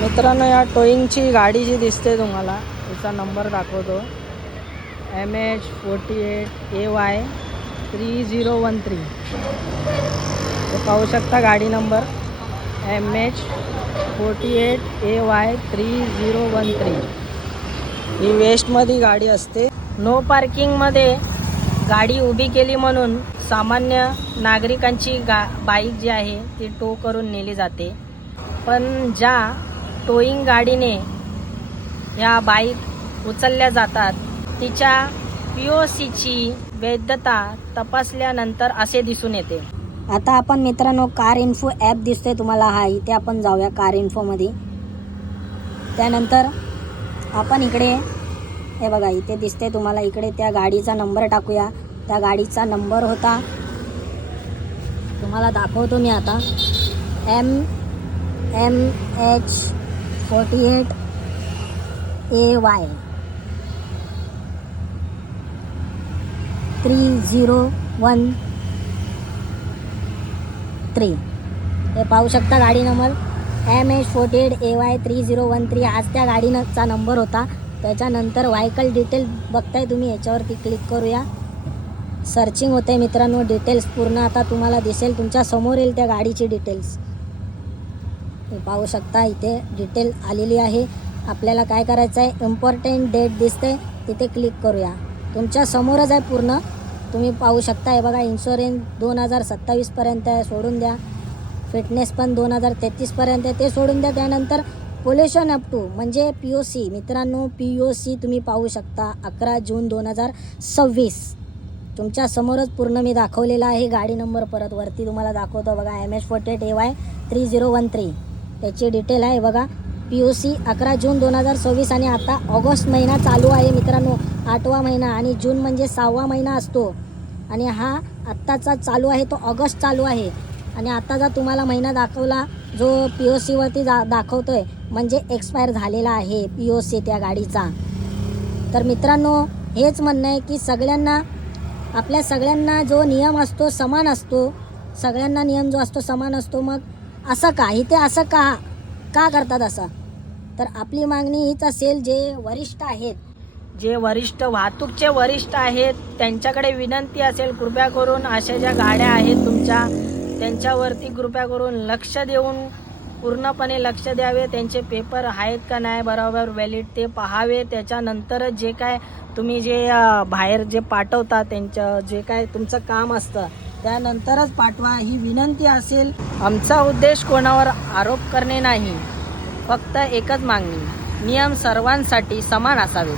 मित्रांनो, या टोईंगची गाडी जी दिसते तुम्हाला, तिचा नंबर दाखवतो MH48AY3013. ते पाहू शकता गाडी नंबर MH48AY3013. ही वेस्टमध्ये गाडी असते. नो पार्किंगमध्ये गाडी उभी केली म्हणून सामान्य नागरिकांची बाईक जी आहे ती टो करून नेली जाते. पण ज्या टोईंग गाडीने ह्या बाईक उचलल्या जातात तिच्या POCची वैधता तपासल्यानंतर असे दिसून येते. आता आपण मित्रांनो कार इन्फो ॲप दिसतोय तुम्हाला, हा इथे आपण जाऊया कार इन्फोमध्ये. त्यानंतर आपण इकडे हे बघा, इथे दिसते तुम्हाला, इकडे त्या गाडीचा नंबर टाकूया. त्या गाडीचा नंबर होता, तुम्हाला दाखवतो मी आता, MH48AY3013. हे पाहू शकता गाडी नंबर MH48AY3013. आज त्या गाडीचा नंबर होता. त्याच्यानंतर व्हायकल डिटेल बघताय तुम्ही, याच्यावरती क्लिक करूया. सर्चिंग होते मित्रांनो, डिटेल्स पूर्ण आता तुम्हाला दिसेल, तुमच्या समोर येईल त्या गाडीची डिटेल्स. हे पाहू शकता, इथे डिटेल आलेली आहे. आपल्याला काय करायचं आहे, इम्पॉर्टंट डेट दिसते, तिथे क्लिक करूया. तुमच्या समोरच आहे पूर्ण, तुम्ही पाहू शकता. हे बघा, इन्शुरन्स 2027पर्यंत आहे, सोडून द्या. फिटनेस पण 2033पर्यंत आहे, ते सोडून द्या. त्यानंतर पोल्युशन अप टू म्हणजे POC. मित्रांनो, POC तुम्ही पाहू शकता 11 जून 2026. तुमच्या समोरच पूर्ण मी दाखवलेला आहे. गाडी नंबर परत वरती तुम्हाला दाखवतो बघा, MH48AY3013. त्याची डिटेल आहे बघा. POC 11 जून 2026 आणि आता ऑगस्ट महिना चालू आहे मित्रांनो, 8वा महिना, आणि जून म्हणजे 6वा महिना असतो. आणि हा आत्ताचा चालू आहे तो ऑगस्ट चालू आहे. आणि आत्ताचा तुम्हाला महिना दाखवला जो POCवरती दाखवतोय म्हणजे एक्सपायर झालेला आहे POC त्या गाडीचा. तर मित्रांनो, हेच म्हणणं आहे की सगळ्यांना, आपल्या सगळ्यांना जो नियम असतो समान असतो, सगळ्यांना नियम जो असतो समान असतो. मग असं का, इथे असं का करतात असं? तर आपली मागणी हीच असेल, जे वरिष्ठ आहेत, जे वरिष्ठ वाहतूकचे वरिष्ठ आहेत त्यांच्याकडे विनंती असेल, कृपया करून अशा ज्या गाड्या आहेत तुमच्या, त्यांच्यावरती कृपया करून लक्ष देऊन पूर्णपणे लक्ष द्यावे. त्यांचे पेपर आहेत का नाही बरोबर व्हॅलिड ते पाहावे. त्याच्यानंतरच जे काय तुम्ही जे बाहेर जे पाठवता, त्यांचं जे काय तुमचं काम असतं त्यानंतरच पाठवा, ही विनंती असेल. आमचा उद्देश कोणावर आरोप करणे नाही, फक्त एकच मागणी, नियम सर्वांसाठी समान असावे.